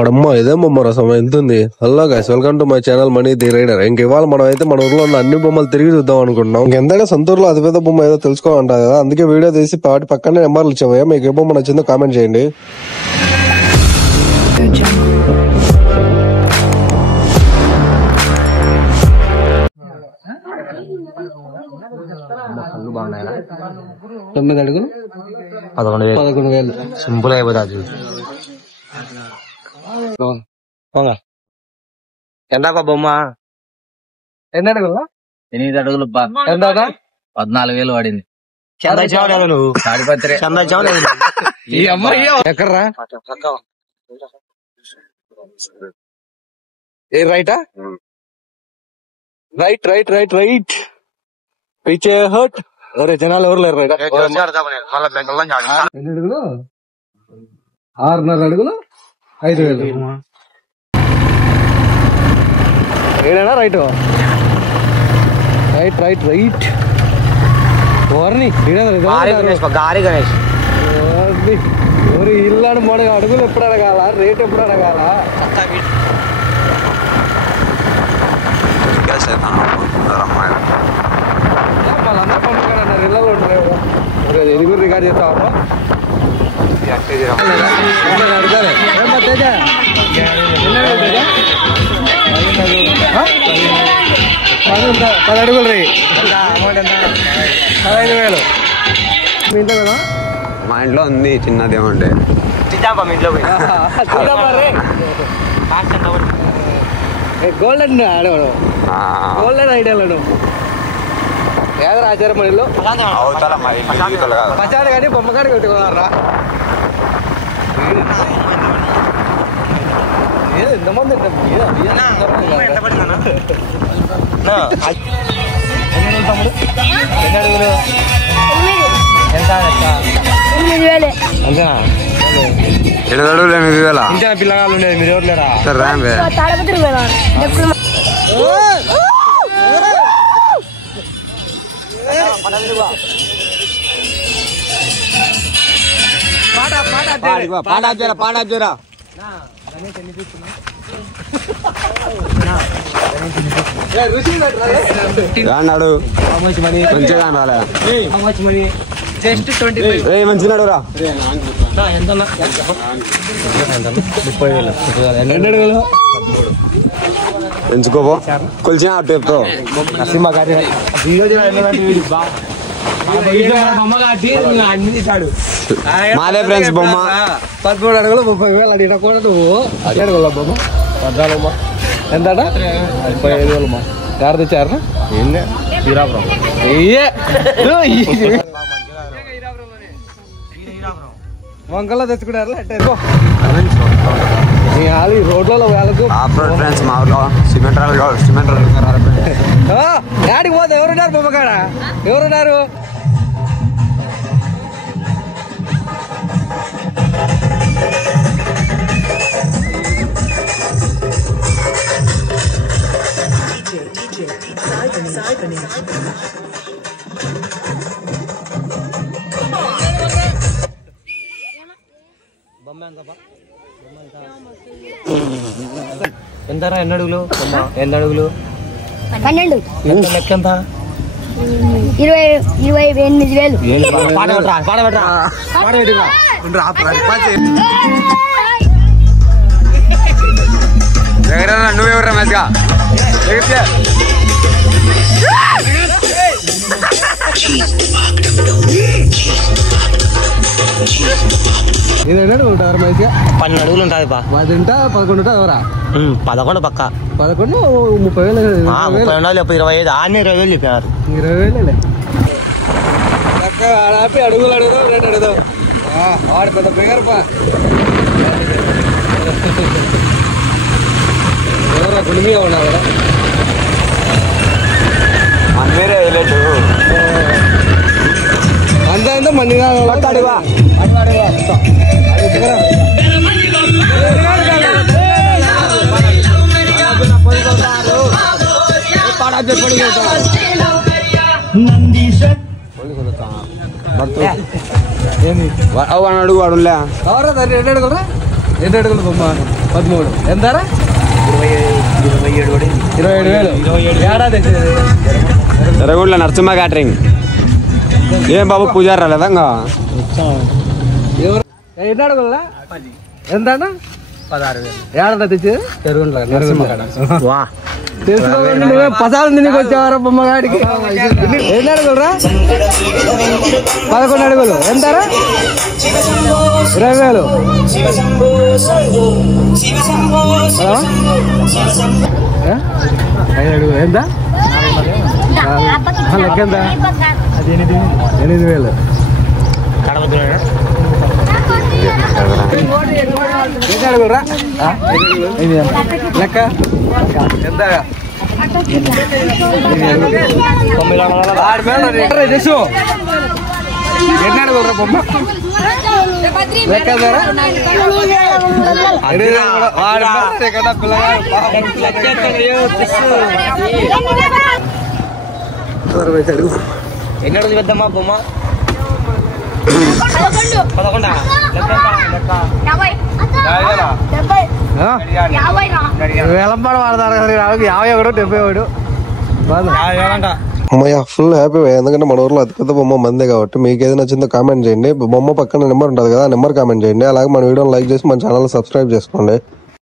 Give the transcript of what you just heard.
అడమ్మ ఇదేం బొమ్మ రసం ఎంతుంది. Hello guys, welcome to my channel Mani the rider. ఇంక ఇవాళ మనం అయితే మన ఊర్లో ఉన్న అన్ని బొమ్మలు తిరిగి చూద్దాం అనుకుంటున్నాం. ఇంకెంతైనా సొంతూరులో అతిపెద్ద బొమ్మ ఏదో తెలుసుకోవాలంటారు కదా, అందుకే వీడియో తీసి వాటి పక్కనే నెంబర్లు ఇచ్చావయ్యా. మీకు ఏ బొమ్మ నచ్చిందో కామెంట్ చేయండి. కళ్ళు బాగున్నాయి. 9 అడుగులు 11,000 సింపుల్ అయిపోతుంది. ఎంత బొమ్మ? 8 అడుగులు 8 అడుగులు 14,000 పడింది. ఎక్కడ్రా? ఏ రైటా? రైట్ రైట్ రైట్ రైట్ పీచే హట్. ఒరే జనాలు ఎవరు లేరు. రైట్ 8 అడుగులు 6.5 అడుగులు 5,000. ఏడేనా రైట్ రైట్ రైట్ రైట్ ఓర్ని గారి గణేష్ ఓరి ఇల్లాడు 3 అడుగులు ఎప్పుడు అడగాల, రేట్ ఎప్పుడు అడగాల? వాళ్ళందరూ పండుగ ఇళ్ళలో ఉంటారు. ఎదుగురు రికార్డ్ చేస్తావా? అడగాలి 10 అడుగులు రీ 15,000. మీ ఇంట్లో కదా? మా ఇంట్లో ఉంది చిన్నది. ఏమంటే గోల్డెన్ ఆడవాడు, గోల్డెన్ ఐడియాలను ఏదో ఆచారం మన ఇల్లు పచాడు కానీ బొమ్మకాడికి పెట్టుకున్నారా? ఎంతమంది తమ్ముడు 8 అడుగులు ఎంత? 8 అడుగులు 8,000. ఇంటి పిల్లగాళ్ళు ఉండేది మీరు ఎవరు లేరా? పాడా మంచిగా రాలే. మంచిగా రా. 2 అడుగులు పెంచుకోపో కొలిచిన అటు మాదే ఫ్రెండ్స్ బొమ్మ 13 అడుగులు 30,000 అడిగినా కూడా నువ్వు 10 అడుగుల బొమ్మ 14 ఎంతట? 35,000 ఎవరు తెచ్చారు? వంకల్లో తెచ్చుకున్నారు. రోడ్లలో వాళ్ళకు ఫ్రెండ్స్ మా ఊర్లో సిమెంట్ యాడికి పోతే ఎవరున్నారు? బొమ్మకాడ ఎవరున్నారు? ఎంతరా? 8 అడుగులు 8 అడుగులు 12. లెక్క ఎంత? 28,000. నువ్వెవరా మంచిగా ఇది ఉంటారు మంచిగా 12 అడుగులు ఉంటుంది. 10 ఉంటా 11 ఉంటా ఎవరా? 11 పక్క 11 30,000 25 ఆడనే 20,000 చెప్పారు. 20,000 ఆపి అడుగులు అడుగుదాం, రేట్ అడుగుదాం. ఆడు పెద్ద బిగరపా ఎవరా? గుడిమిగా ఉన్నా కదా అంతా అంతా మందిగా అడుగువా అడుగు అడుగులే ఎవరా? 2 అడుగురా ఎన్ని అడుగులు బొమ్మ 13 ఎంత 27,000 ఏడాది ఎర్రగొండల నరసింహ క్యాటరింగ్. ఏం బాబు పూజారు రాలేదా ఇంకా? ఎవరు ఎన్ని అడుగులా ఎంత 16,000 ఏడాది తెచ్చి తెలుసుకోండి. నువ్వే పసాలు నీకు వచ్చేవారా బొమ్మగాడికి? ఎన్ని అడుగులరా? 11 అడుగులు ఎంతరా? 20,000. 5 అడుగులు ఎంత లెక్క ఎంత? 8,000. ఎన్ని అడుగులరా? లెక్క ఎంత? 9,000. తెలుసు ఎన్ని అడుగులరా బొమ్మ లెక్క ఎంతరా? ఎన్ని అడుగులు పెద్దమ్మా బొమ్మ? 11. వేలంపాడ వాడతారు 51, 71. అమ్మయ్య ఫుల్ హ్యాపీ. ఎందుకంటే మన ఊర్లో అతిపెద్ద బొమ్మ మందే కాబట్టి మీకు ఏది నచ్చిందో కామెంట్ చేయండి. బొమ్మ పక్కన నెంబర్ ఉంటుంది కదా, నెంబర్ కామెంట్ చేయండి. అలాగే మన వీడియోని లైక్ చేసి మన ఛానల్ సబ్స్క్రైబ్ చేసుకోండి.